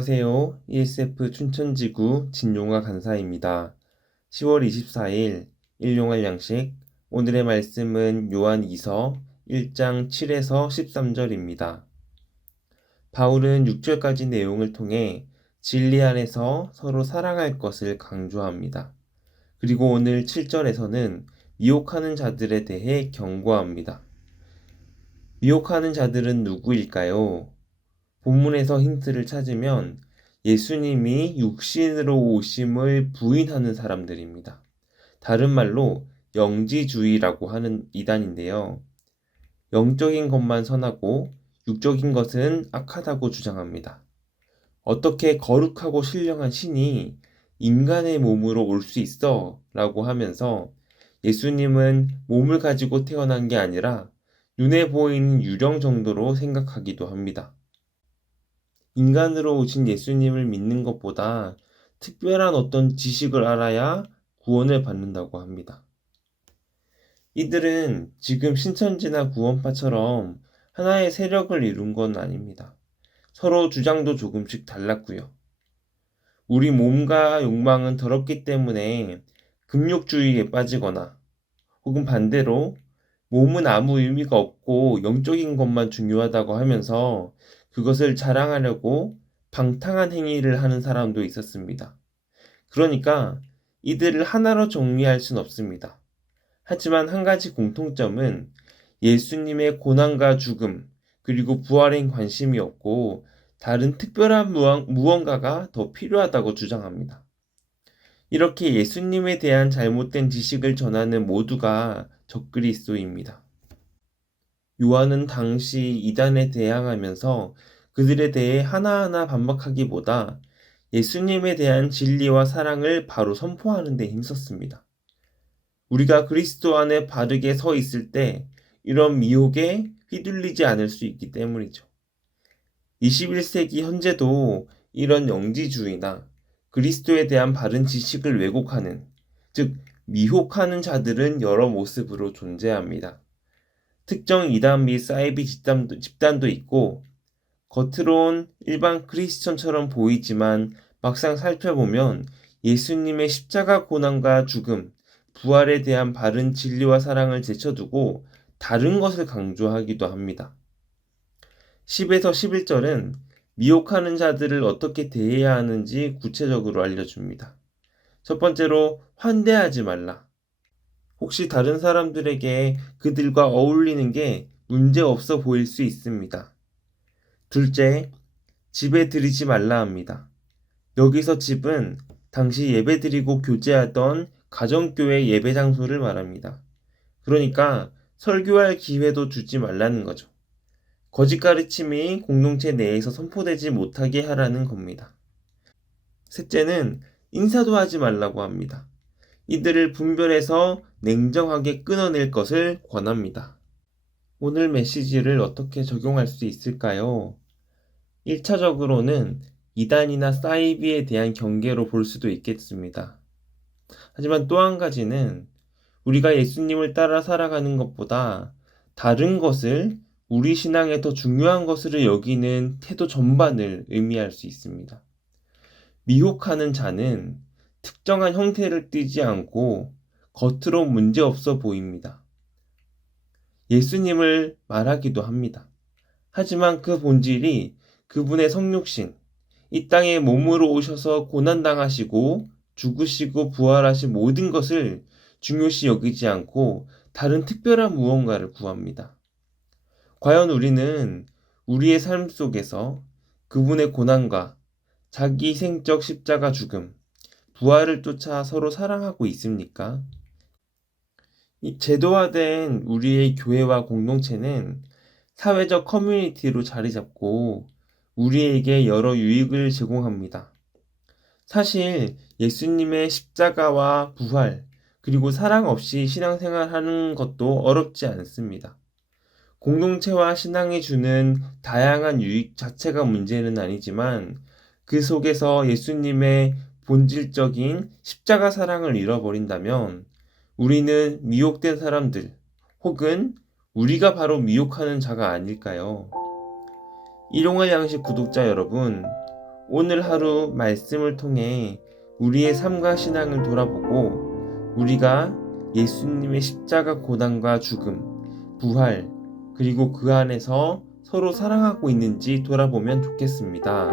안녕하세요. ESF 춘천지구 진용화 간사입니다. 10월 24일 일용할 양식. 오늘의 말씀은 요한 2서 1장 7에서 13절입니다. 바울은 6절까지 내용을 통해 진리 안에서 서로 사랑할 것을 강조합니다. 그리고 오늘 7절에서는 미혹하는 자들에 대해 경고합니다. 미혹하는 자들은 누구일까요? 본문에서 힌트를 찾으면 예수님이 육신으로 오심을 부인하는 사람들입니다. 다른 말로 영지주의라고 하는 이단인데요. 영적인 것만 선하고 육적인 것은 악하다고 주장합니다. 어떻게 거룩하고 신령한 신이 인간의 몸으로 올 수 있어? 라고 하면서 예수님은 몸을 가지고 태어난 게 아니라 눈에 보이는 유령 정도로 생각하기도 합니다. 인간으로 오신 예수님을 믿는 것보다 특별한 어떤 지식을 알아야 구원을 받는다고 합니다. 이들은 지금 신천지나 구원파처럼 하나의 세력을 이룬 건 아닙니다. 서로 주장도 조금씩 달랐고요. 우리 몸과 욕망은 더럽기 때문에 금욕주의에 빠지거나 혹은 반대로 몸은 아무 의미가 없고 영적인 것만 중요하다고 하면서 그것을 자랑하려고 방탕한 행위를 하는 사람도 있었습니다. 그러니까 이들을 하나로 정리할 순 없습니다. 하지만 한 가지 공통점은 예수님의 고난과 죽음 그리고 부활엔 관심이 없고 다른 특별한 무언가가 더 필요하다고 주장합니다. 이렇게 예수님에 대한 잘못된 지식을 전하는 모두가 적그리스도입니다. 요한은 당시 이단에 대항하면서 그들에 대해 하나하나 반박하기보다 예수님에 대한 진리와 사랑을 바로 선포하는 데 힘썼습니다. 우리가 그리스도 안에 바르게 서 있을 때 이런 미혹에 휘둘리지 않을 수 있기 때문이죠. 21세기 현재도 이런 영지주의나 그리스도에 대한 바른 지식을 왜곡하는, 즉 미혹하는 자들은 여러 모습으로 존재합니다. 특정 이단 및 사이비 집단도 있고 겉으론 일반 크리스천처럼 보이지만 막상 살펴보면 예수님의 십자가 고난과 죽음, 부활에 대한 바른 진리와 사랑을 제쳐두고 다른 것을 강조하기도 합니다. 10에서 11절은 미혹하는 자들을 어떻게 대해야 하는지 구체적으로 알려줍니다. 첫 번째로 환대하지 말라. 혹시 다른 사람들에게 그들과 어울리는 게 문제없어 보일 수 있습니다. 둘째, 집에 들이지 말라 합니다. 여기서 집은 당시 예배드리고 교제하던 가정교회 예배 장소를 말합니다. 그러니까 설교할 기회도 주지 말라는 거죠. 거짓 가르침이 공동체 내에서 선포되지 못하게 하라는 겁니다. 셋째는 인사도 하지 말라고 합니다. 이들을 분별해서 냉정하게 끊어낼 것을 권합니다. 오늘 메시지를 어떻게 적용할 수 있을까요? 1차적으로는 이단이나 사이비에 대한 경계로 볼 수도 있겠습니다. 하지만 또 한 가지는 우리가 예수님을 따라 살아가는 것보다 다른 것을 우리 신앙에 더 중요한 것으로 여기는 태도 전반을 의미할 수 있습니다. 미혹하는 자는 특정한 형태를 띠지 않고 겉으로 문제없어 보입니다. 예수님을 말하기도 합니다. 하지만 그 본질이 그분의 성육신, 이 땅에 몸으로 오셔서 고난당하시고 죽으시고 부활하신 모든 것을 중요시 여기지 않고 다른 특별한 무언가를 구합니다. 과연 우리는 우리의 삶 속에서 그분의 고난과 자기 희생적 십자가 죽음, 부활을 쫓아 서로 사랑하고 있습니까? 이 제도화된 우리의 교회와 공동체는 사회적 커뮤니티로 자리 잡고 우리에게 여러 유익을 제공합니다. 사실 예수님의 십자가와 부활, 그리고 사랑 없이 신앙생활하는 것도 어렵지 않습니다. 공동체와 신앙이 주는 다양한 유익 자체가 문제는 아니지만 그 속에서 예수님의 본질적인 십자가 사랑을 잃어버린다면 우리는 미혹된 사람들 혹은 우리가 바로 미혹하는 자가 아닐까요? 일용할 양식 구독자 여러분, 오늘 하루 말씀을 통해 우리의 삶과 신앙을 돌아보고 우리가 예수님의 십자가 고난과 죽음, 부활, 그리고 그 안에서 서로 사랑하고 있는지 돌아보면 좋겠습니다.